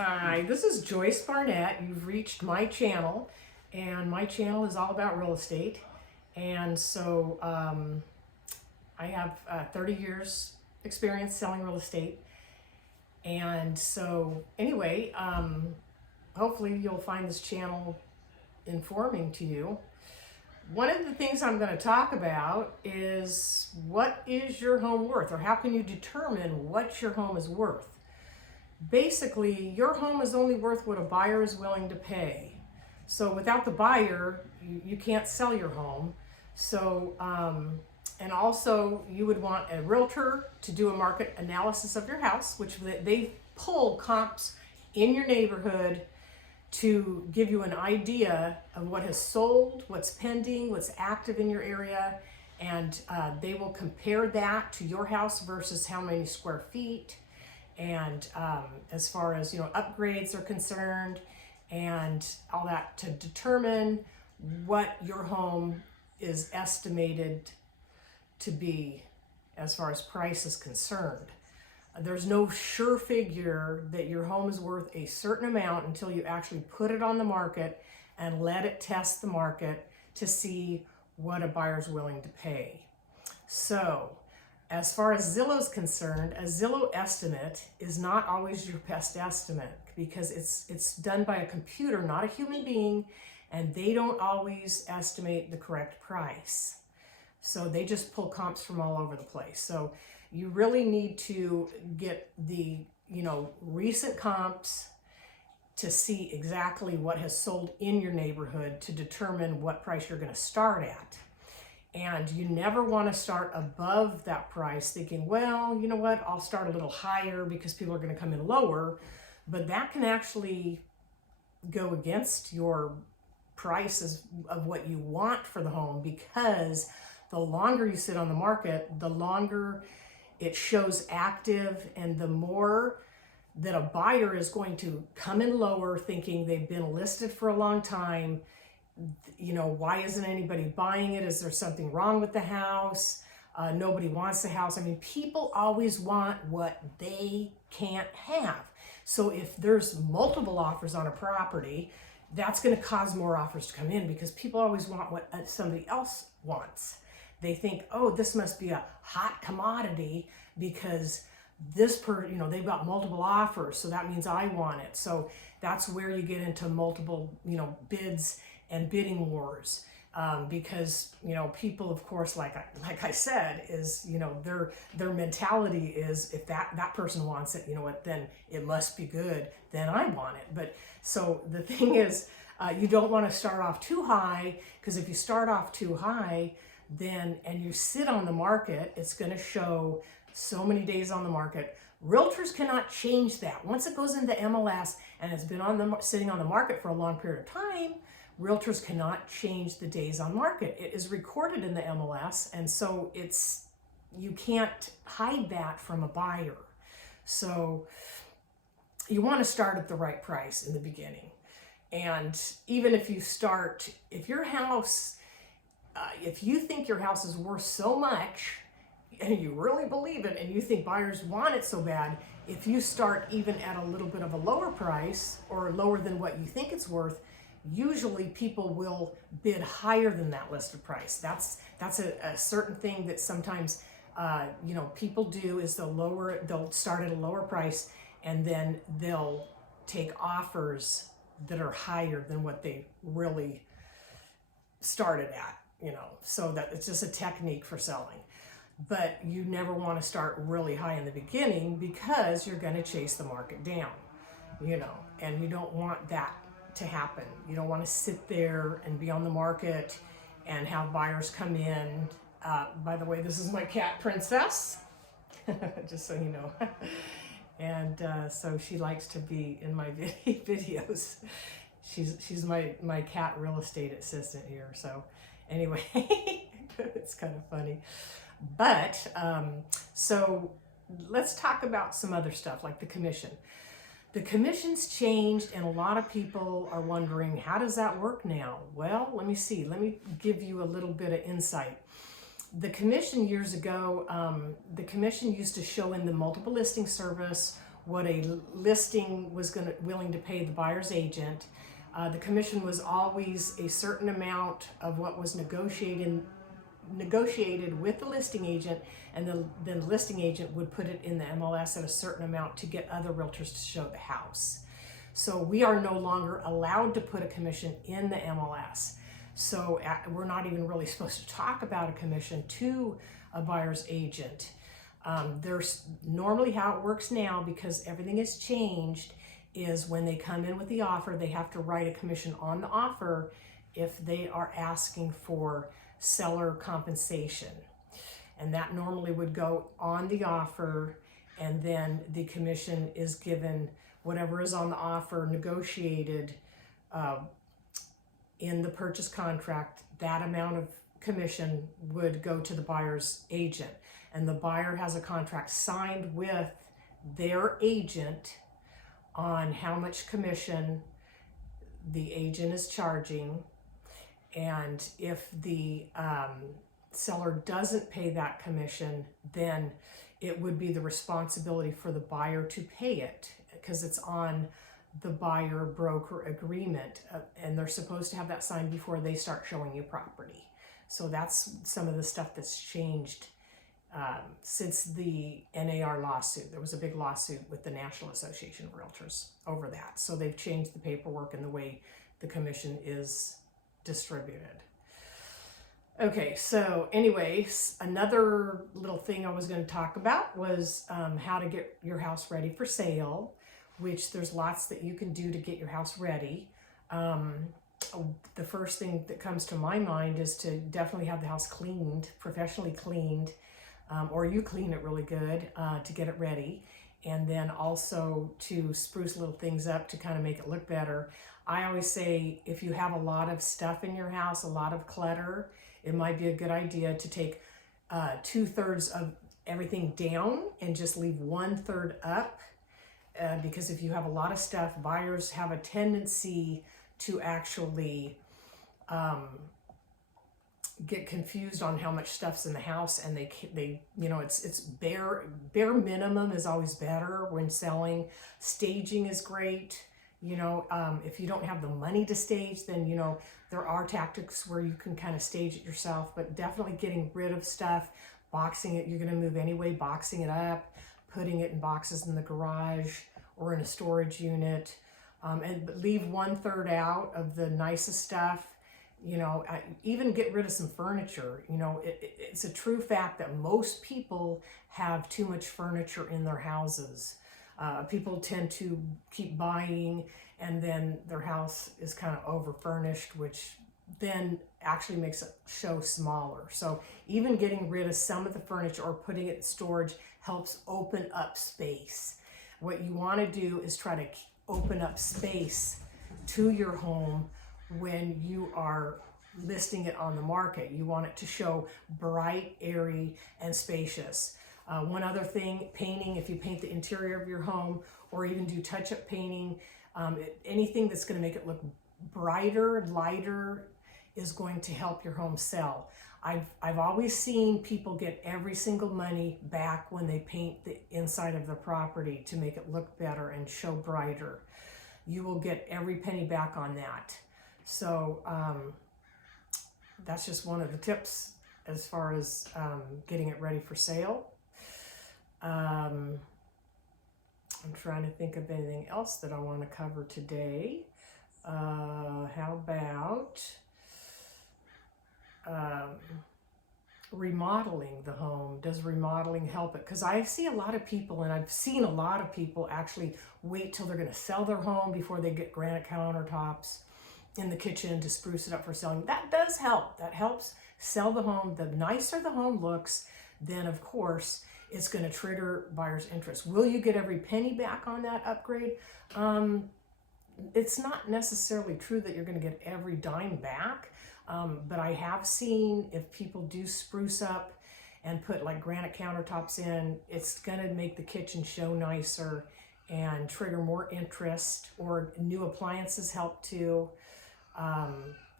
Hi, this is Joyce Barnett. You've reached my channel, and my channel is all about real estate. And so I have 30 years experience selling real estate. And so anyway, hopefully you'll find this channel informing to you. One of the things I'm going to talk about is, what is your home worth, or how can you determine what your home is worth? Basically, your home is only worth what a buyer is willing to pay. So without the buyer, you can't sell your home. So, and also you would want a realtor to do a market analysis of your house, which they pull comps in your neighborhood to give you an idea of what has sold, what's pending, what's active in your area, and they will compare that to your house versus how many square feet, and as far as upgrades are concerned, and all that, to determine what your home is estimated to be as far as price is concerned. There's no sure figure that your home is worth a certain amount until you actually put it on the market and let it test the market to see what a buyer's willing to pay. So as far as Zillow is concerned, a Zillow estimate is not always your best estimate, because it's done by a computer, not a human being, and they don't always estimate the correct price. So they just pull comps from all over the place. So you really need to get the recent comps to see exactly what has sold in your neighborhood to determine what price you're going to start at. And you never want to start above that price thinking, well, you know what, I'll start a little higher because people are going to come in lower. But that can actually go against your prices of what you want for the home, because the longer you sit on the market, the longer it shows active, and the more that a buyer is going to come in lower thinking they've been listed for a long time. Why isn't anybody buying it? Is there something wrong with the house? Nobody wants the house. I mean, people always want what they can't have. So if there's multiple offers on a property, that's going to cause more offers to come in, because people always want what somebody else wants. They think, oh, this must be a hot commodity because they've got multiple offers, so that means I want it. So that's where you get into multiple, bids and bidding wars, because people, of course, like I said, is their mentality is, if that person wants it, then it must be good, then I want it. But so the thing is, you don't want to start off too high, because if you start off too high, and you sit on the market, it's going to show so many days on the market. Realtors cannot change that. Once it goes into MLS and it's been sitting on the market for a long period of time, realtors cannot change the days on market. It is recorded in the MLS, and so you can't hide that from a buyer. So you want to start at the right price in the beginning. And even if if you think your house is worth so much, and you really believe it, and you think buyers want it so bad, if you start even at a little bit of a lower price, or lower than what you think it's worth, usually people will bid higher than that listed price. That's a certain thing that sometimes people do, is they'll start at a lower price, and then they'll take offers that are higher than what they really started at. So that it's just a technique for selling. But you never want to start really high in the beginning, because you're going to chase the market down, and you don't want that to happen. You don't want to sit there and be on the market and have buyers come in. By the way, this is my cat, Princess, just so you know. And so she likes to be in my videos. She's my cat real estate assistant here. So anyway, it's kind of funny. But so let's talk about some other stuff, like the commission. The commission's changed, and a lot of people are wondering, how does that work now? Well, let me give you a little bit of insight. The commission years ago, the commission used to show in the multiple listing service what a listing was willing to pay the buyer's agent. The commission was always a certain amount of what was negotiated with the listing agent, and then the listing agent would put it in the MLS at a certain amount to get other realtors to show the house. So we are no longer allowed to put a commission in the MLS. So we're not even really supposed to talk about a commission to a buyer's agent. There's normally how it works now, because everything has changed, is when they come in with the offer, they have to write a commission on the offer if they are asking for seller compensation. And that normally would go on the offer, and then the commission is given whatever is on the offer negotiated in the purchase contract. That amount of commission would go to the buyer's agent, and the buyer has a contract signed with their agent on how much commission the agent is charging. And if the seller doesn't pay that commission, then it would be the responsibility for the buyer to pay it, because it's on the buyer broker agreement, and they're supposed to have that signed before they start showing you property. So that's some of the stuff that's changed since the NAR lawsuit. There was a big lawsuit with the National Association of Realtors over that. So they've changed the paperwork and the way the commission is distributed. Okay, so anyways, another little thing I was going to talk about was how to get your house ready for sale, which there's lots that you can do to get your house ready. The first thing that comes to my mind is to definitely have the house cleaned, professionally cleaned, or you clean it really good to get it ready. And then also to spruce little things up to kind of make it look better. I always say, if you have a lot of stuff in your house, a lot of clutter, it might be a good idea to take 2/3 of everything down and just leave 1/3 up. Because if you have a lot of stuff, buyers have a tendency to actually get confused on how much stuff's in the house, and they you know, it's bare minimum is always better when selling. Staging is great. You know, if you don't have the money to stage, then, you know, there are tactics where you can kind of stage it yourself, but definitely getting rid of stuff, boxing it. You're going to move anyway, boxing it up, putting it in boxes in the garage or in a storage unit, and leave 1/3 out of the nicest stuff. You know, even get rid of some furniture. You know, it's a true fact that most people have too much furniture in their houses. People tend to keep buying, and then their house is kind of over furnished, which then actually makes it show smaller. So even getting rid of some of the furniture or putting it in storage helps open up space. What you want to do is try to open up space to your home when you are listing it on the market. You want it to show bright, airy, and spacious. One other thing, painting. If you paint the interior of your home, or even do touch-up painting, anything that's going to make it look brighter, lighter, is going to help your home sell. I've always seen people get every single money back when they paint the inside of the property to make it look better and show brighter. You will get every penny back on that. So that's just one of the tips as far as getting it ready for sale. I'm trying to think of anything else that I want to cover today. How about remodeling the home? Does remodeling help it? Because I see a lot of people, and I've seen a lot of people actually wait till they're going to sell their home before they get granite countertops in the kitchen to spruce it up for selling. That does help. That helps sell the home. The nicer the home looks, then of course it's going to trigger buyers' interest. Will you get every penny back on that upgrade? It's not necessarily true that you're going to get every dime back, but I have seen if people do spruce up and put like granite countertops in, it's going to make the kitchen show nicer and trigger more interest. Or new appliances help too.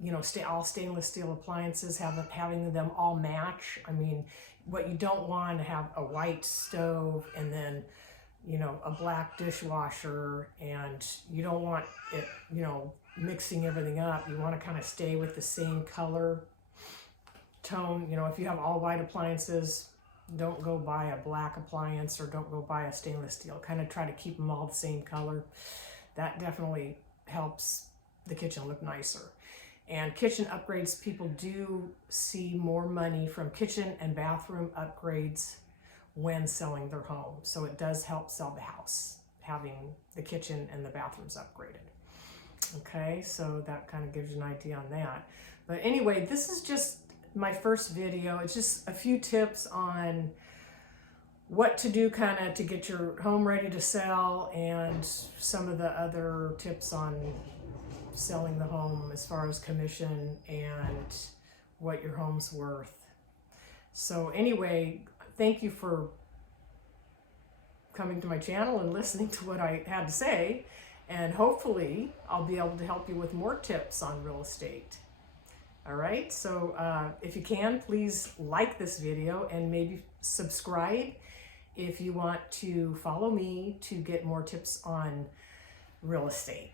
You know, all stainless steel appliances, having them all match. I mean, what you don't want to have a white stove and then, you know, a black dishwasher, and you don't want it, you know, mixing everything up. You want to kind of stay with the same color tone. You know, if you have all white appliances, don't go buy a black appliance, or don't go buy a stainless steel. Kind of try to keep them all the same color. That definitely helps the kitchen look nicer. And kitchen upgrades, people do see more money from kitchen and bathroom upgrades when selling their home. So it does help sell the house, having the kitchen and the bathrooms upgraded. Okay, so that kind of gives you an idea on that. But anyway, this is just my first video. It's just a few tips on what to do kind of to get your home ready to sell, and some of the other tips on selling the home as far as commission and what your home's worth. So anyway, thank you for coming to my channel and listening to what I had to say, and hopefully I'll be able to help you with more tips on real estate. All right, so if you can, please like this video and maybe subscribe if you want to follow me to get more tips on real estate.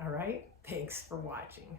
All right, thanks for watching.